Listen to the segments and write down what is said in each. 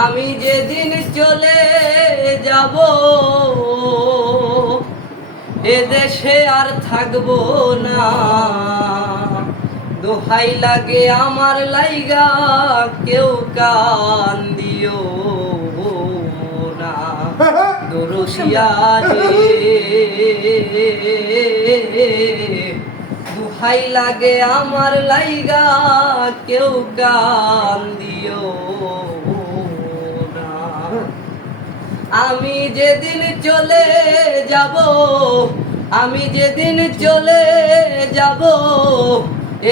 আমি যেদিন চলে যাব এদেশে আর থাকবো না, দোহাই লাগে আমার লাইগা কেউ কান্দিও না। দরদিয়া রে দোহাই লাগে আমার লাইগা কেউ কান্দিও না। আমি যেদিন চলে যাব, আমি যেদিন চলে যাব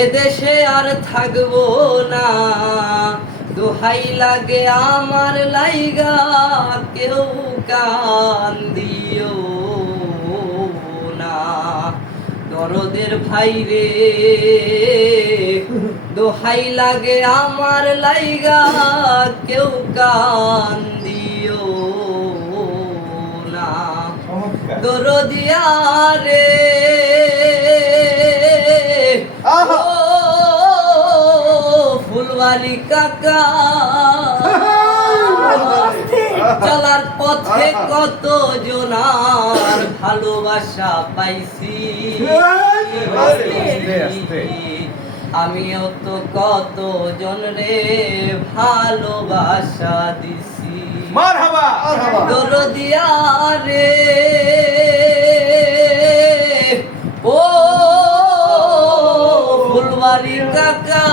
এদেশে আর থাকবো না, দোহাই লাগে আমার লাইগা কেউ কান্দিও না। দরদের ভাই রে দোহাই লাগে আমার লাইগা কেউ কান্দিও না। দরদিয়া রে ফুলবাড়ি কাকা, চলার পথে কত জনার ভালোবাসা পাইছি, আমিও তো কত জনরে ভালোবাসা দিছি। দরদিয়া রে ও ফুলবাড়ি কাকা,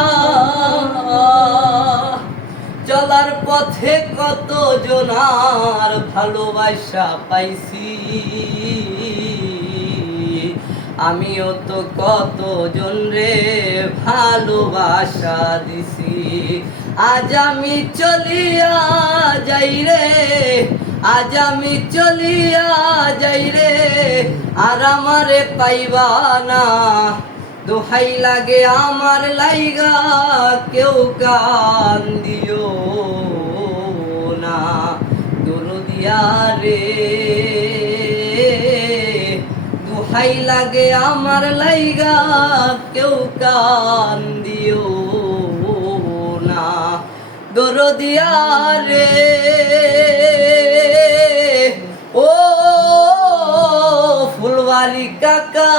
চলার পথে কত জনার ভালোবাসা পাইছি, আমিও তো কত জনরে ভালোবাসা দিছি। আজ আমি চলিয়া যাই রে, আজ আমি চলিয়া যাই রে, আর আমারে পাইবা না, দোহাই লাগে আমার লাইগা কেউ কান্দিও না। দরদিয়া রে দোহাই লাগে আমার লাইগা কেউ কান্দিও না। দরদিয়া রে ও ফুলবাড়ি কাকা,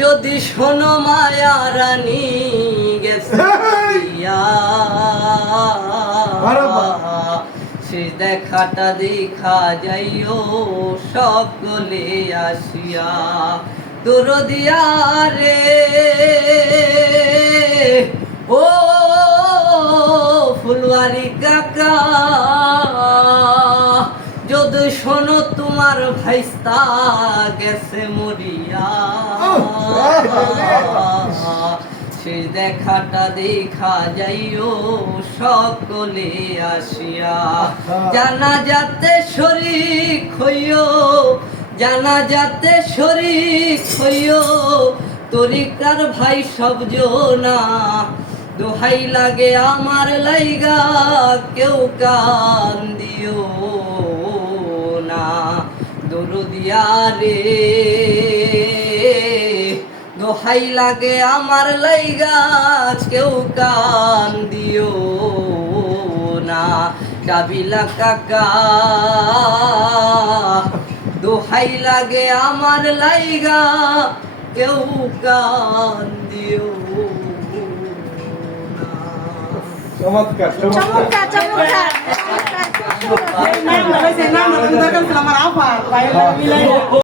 যদি শোনো মায়া রানী গেছে সে দেখাটা দেখা যাইও সকলে আসিয়া। দরদিয়া রে ও ফুলবাড়ি কাকা, যদি শোনো তোমার ভাইস্তা গেছে মরিয়া, সে দেখাটা দেখা যাইও সকলে আসিয়া। জানা যাতে শরীক হইও, জানা যাতে শরীক হইও, তরিকার ভাই সব জনা, দোহাই লাগে আমার লাইগা কেউ কান্দিও না। দরদিয়া রে দোহাই লাগে আমার লাইগা কেউ কান্দিও না। ডাবিলা কাকা দোহাই লাগে আমার লাইগা কেউ কান্দিও না। চমৎকার চমৎকার চমৎকার চমৎকার।